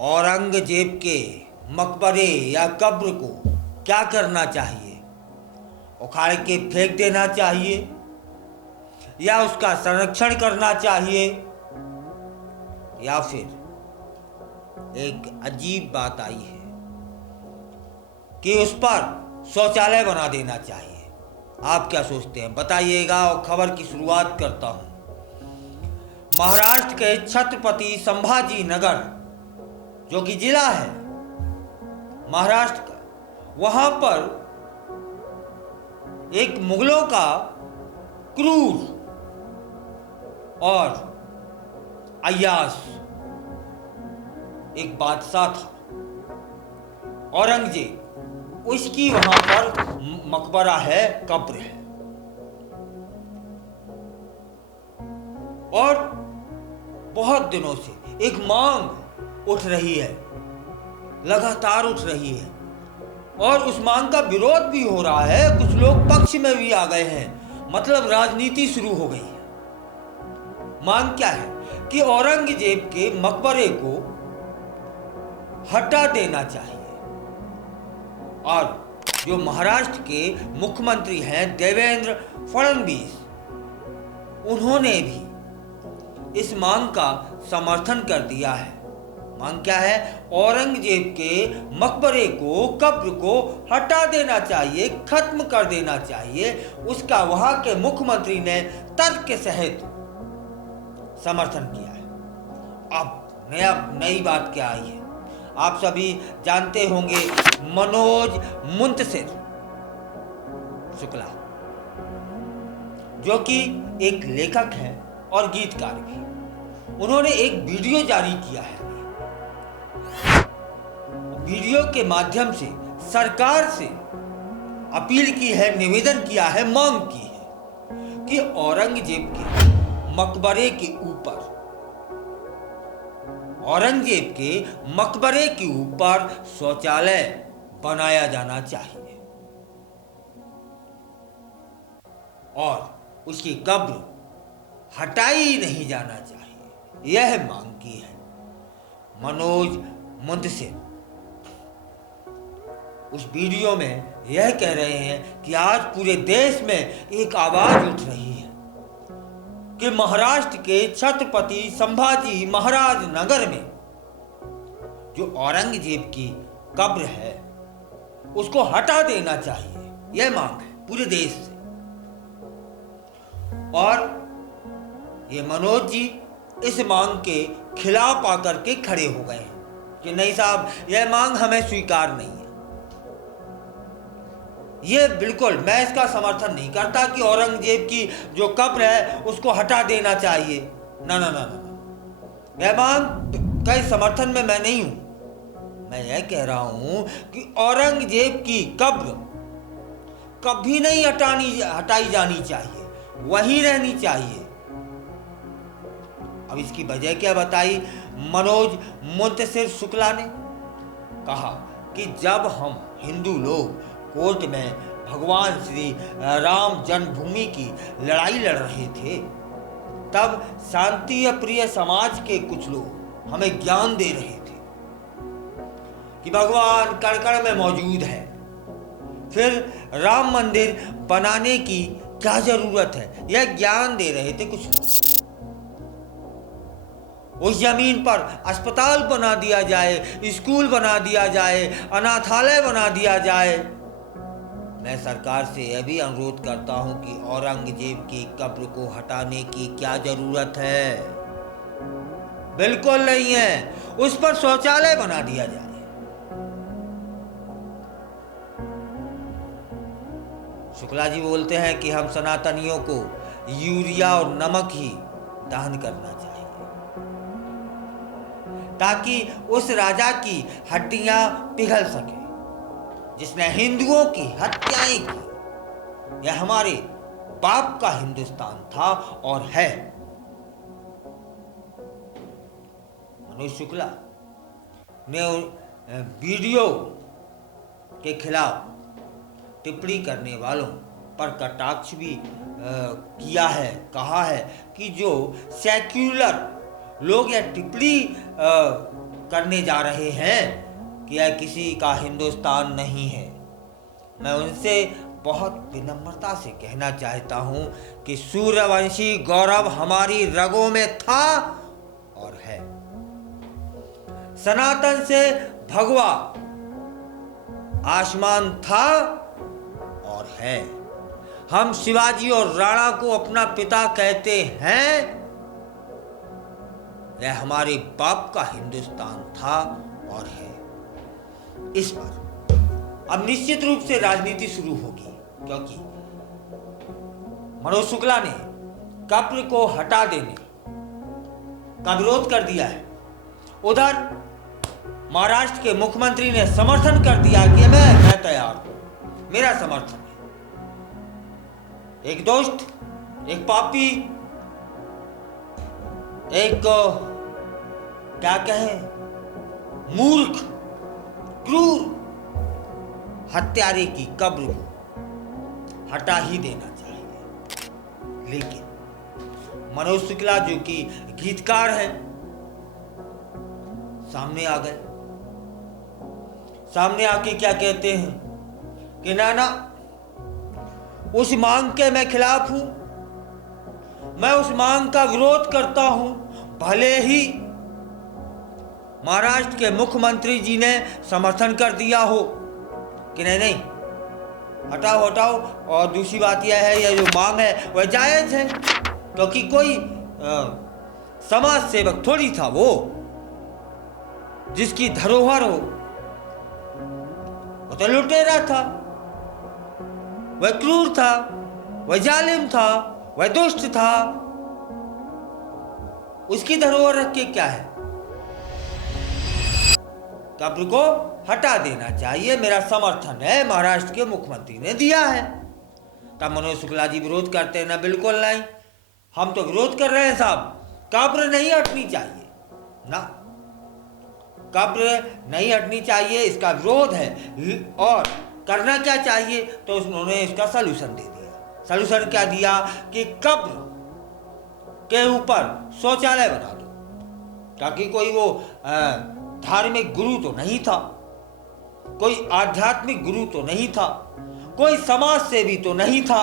औरंगजेब के मकबरे या कब्र को क्या करना चाहिए? उखाड़ के फेंक देना चाहिए या उसका संरक्षण करना चाहिए, या फिर एक अजीब बात आई है कि उस पर शौचालय बना देना चाहिए? आप क्या सोचते हैं बताइएगा। और खबर की शुरुआत करता हूं। महाराष्ट्र के छत्रपति संभाजी नगर, जो कि जिला है महाराष्ट्र का, वहां पर एक मुगलों का क्रूर और अय्याश एक बादशाह था औरंगजेब। उसकी वहां पर मकबरा है, कब्र है। और बहुत दिनों से एक मांग उठ रही है, लगातार उठ रही है, और उस मांग का विरोध भी हो रहा है। कुछ लोग पक्ष में भी आ गए हैं, मतलब राजनीति शुरू हो गई है। मांग क्या है कि औरंगजेब के मकबरे को हटा देना चाहिए। और जो महाराष्ट्र के मुख्यमंत्री हैं देवेंद्र फडणवीस, उन्होंने भी इस मांग का समर्थन कर दिया है। मांग क्या है? औरंगजेब के मकबरे को, कब्र को हटा देना चाहिए, खत्म कर देना चाहिए। उसका वहां के मुख्यमंत्री ने तर्क सहित समर्थन किया है। अब नई बात क्या आई है? आप सभी जानते होंगे मनोज मुंतशिर शुक्ला, जो कि एक लेखक हैं और गीतकार भी। उन्होंने एक वीडियो जारी किया है। वीडियो के माध्यम से सरकार से अपील की है, निवेदन किया है, मांग की है कि औरंगजेब के मकबरे के ऊपर, औरंगजेब के मकबरे के ऊपर शौचालय बनाया जाना चाहिए और उसकी कब्र हटाई नहीं जाना चाहिए। यह मांग की है मनोज मुंतशिर। उस वीडियो में यह कह रहे हैं कि आज पूरे देश में एक आवाज उठ रही है कि महाराष्ट्र के छत्रपति संभाजी महाराज नगर में जो औरंगजेब की कब्र है उसको हटा देना चाहिए। यह मांग है पूरे देश से। और ये मनोज जी इस मांग के खिलाफ आकर के खड़े हो गए हैं कि नहीं साहब, यह मांग हमें स्वीकार नहीं है। ये बिल्कुल, मैं इसका समर्थन नहीं करता कि औरंगजेब की जो कब्र है उसको हटा देना चाहिए। ना ना ना ना, यह मांग के समर्थन में मैं नहीं हूं। मैं यह कह रहा हूं कि औरंगजेब की कब्र कभी नहीं हटाई जानी चाहिए, वहीं रहनी चाहिए। अब इसकी वजह क्या बताई मनोज मुंतशिर शुक्ला ने? कहा कि जब हम हिंदू लोग कोर्ट में भगवान श्री राम जन्मभूमि की लड़ाई लड़ रहे थे, तब शांति प्रिय समाज के कुछ लोग हमें ज्ञान दे रहे थे कि भगवान कण कण में मौजूद है। फिर राम मंदिर बनाने की क्या जरूरत है, यह ज्ञान दे रहे थे कुछ लोग। उस जमीन पर अस्पताल बना दिया जाए, स्कूल बना दिया जाए, अनाथालय बना दिया जाए। मैं सरकार से यह भी अनुरोध करता हूं कि औरंगजेब की कब्र को हटाने की क्या जरूरत है? बिल्कुल नहीं है। उस पर शौचालय बना दिया जाए। शुक्ला जी बोलते हैं कि हम सनातनियों को यूरिया और नमक ही दहन करना चाहिए ताकि उस राजा की हड्डियां पिघल सके जिसने हिंदुओं की हत्याएं की। यह हमारे बाप का हिंदुस्तान था और है। मनोज शुक्ला ने वीडियो के खिलाफ टिप्पणी करने वालों पर कटाक्ष भी किया है। कहा है कि जो सेक्युलर लोग यह टिप्पणी करने जा रहे हैं कि यह किसी का हिंदुस्तान नहीं है। मैं उनसे बहुत विनम्रता से कहना चाहता हूं कि सूर्यवंशी गौरव हमारी रगों में था और है। सनातन से भगवा आसमान था और है। हम शिवाजी और राणा को अपना पिता कहते हैं। यह हमारे बाप का हिंदुस्तान था और है। इस पर अब निश्चित रूप से राजनीति शुरू होगी, क्योंकि मनोज शुक्ला ने कब्र को हटा देने का विरोध कर दिया है। उधर महाराष्ट्र के मुख्यमंत्री ने समर्थन कर दिया कि मैं तैयार हूं, मेरा समर्थन है। एक दोस्त, एक पापी, एक क्या कहें, मूर्ख, क्रूर हत्यारे की कब्र को हटा ही देना चाहिए। लेकिन मनोज शुक्ला जो कि गीतकार है, सामने आ गए। सामने आके क्या कहते हैं कि ना उस मांग के मैं खिलाफ हूं, मैं उस मांग का विरोध करता हूं, भले ही महाराष्ट्र के मुख्यमंत्री जी ने समर्थन कर दिया हो कि नहीं हटाओ। और दूसरी बात यह है, यह जो मांग है वह जायज है, क्योंकि कोई समाज सेवक थोड़ी था वो जिसकी धरोहर हो। वो तो लुटेरा था, वह क्रूर था, वह जालिम था, वह दुष्ट था। उसकी धरोहर रख के क्या है? कब्र को हटा देना चाहिए, मेरा समर्थन है, महाराष्ट्र के मुख्यमंत्री ने दिया है। तब मनोज शुक्ला जी विरोध करते हैं ना, बिल्कुल नहीं, हम तो विरोध कर रहे हैं साहब, कब्र नहीं हटनी चाहिए ना, कब्र नहीं हटनी चाहिए, इसका विरोध है। और करना क्या चाहिए? तो उन्होंने इसका सलूशन दे दिया। सलूशन क्या दिया कि कब्र के ऊपर शौचालय बना दो, ताकि कोई वो धार्मिक गुरु तो नहीं था, कोई आध्यात्मिक गुरु तो नहीं था, कोई समाज सेवी तो नहीं था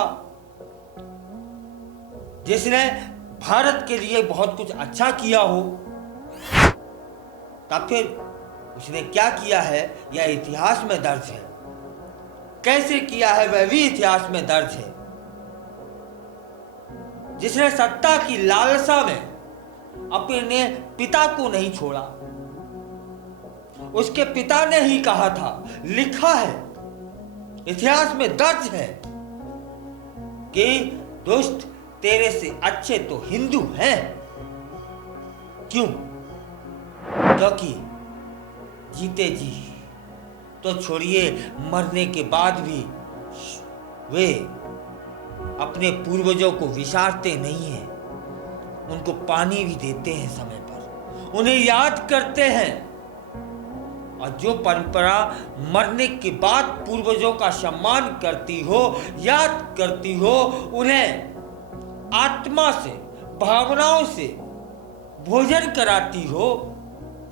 जिसने भारत के लिए बहुत कुछ अच्छा किया हो। तब फिर उसने क्या किया है यह इतिहास में दर्ज है, कैसे किया है वह भी इतिहास में दर्ज है। जिसने सत्ता की लालसा में अपने पिता को नहीं छोड़ा, उसके पिता ने ही कहा था, लिखा है, इतिहास में दर्ज है कि दोस्त तेरे से अच्छे तो हिंदू हैं। क्यों? क्योंकि जीते जी तो छोड़िए, मरने के बाद भी वे अपने पूर्वजों को विसारते नहीं हैं, उनको पानी भी देते हैं समय पर, उन्हें याद करते हैं। और जो परंपरा मरने के बाद पूर्वजों का सम्मान करती हो, याद करती हो, उन्हें आत्मा से, भावनाओं से भोजन कराती हो,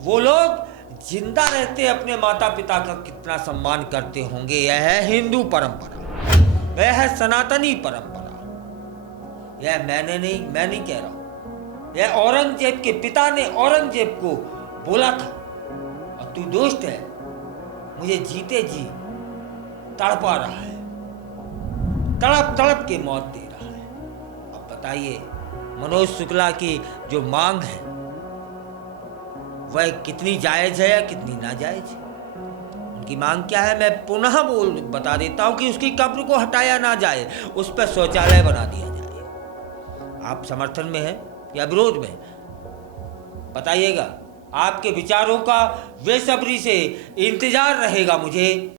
वो लोग जिंदा रहते अपने माता पिता का कितना सम्मान करते होंगे। यह है हिंदू परंपरा, यह है सनातनी परंपरा। यह मैं नहीं कह रहा हूं, यह औरंगजेब के पिता ने औरंगजेब को बोला था, और तू दोस्त है, मुझे जीते जी तड़पा रहा है, तड़प तड़प के मौत दे रहा है। अब बताइए मनोज शुक्ला की जो मांग है वह कितनी जायज है या कितनी नाजायज है? उनकी मांग क्या है मैं पुनः बता देता हूं कि उसकी कब्र को हटाया ना जाए, उस पर शौचालय बना दिया जाए। आप समर्थन में हैं या विरोध में? बताइएगा। आपके विचारों का बेसब्री से इंतजार रहेगा मुझे।